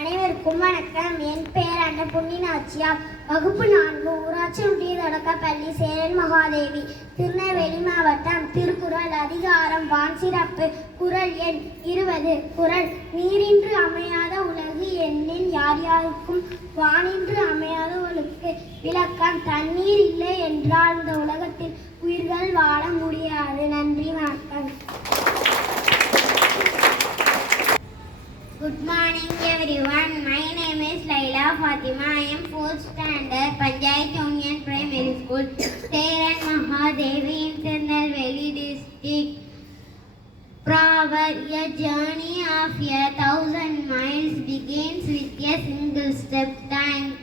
அனைவருக்கும் வணக்கம். என் பெயர் அன்னபூர்ணி நாச்சியார். வகுப்பு 4 ஊராட்சி ஒன்றிய தொடக்கப்பள்ளி சேரன் மகாதேவி, திருநெல்வேலி மாவட்டம். திருக்குறள் அதிகாரம் வான் சிறப்பு. குறள் எண் 20. குறள்: நீரின்று அமையாத உலகு எண்ணின் யார் யாருக்கும் வானின்று அமையாத உலகுக்கு. விளக்கம்: தண்ணீர் இல்லை என்றால் இந்த உலகத்தில் உயிர்கள் வாழ முடியாது. நன்றி, வணக்கம். Good morning everyone. My name is Laila Fatima. I am 4th standard Panchayat Union Primary School, Seran Mahadevi, Tirunelveli district. Proverb: a journey of 1,000 miles begins with a single step. Thank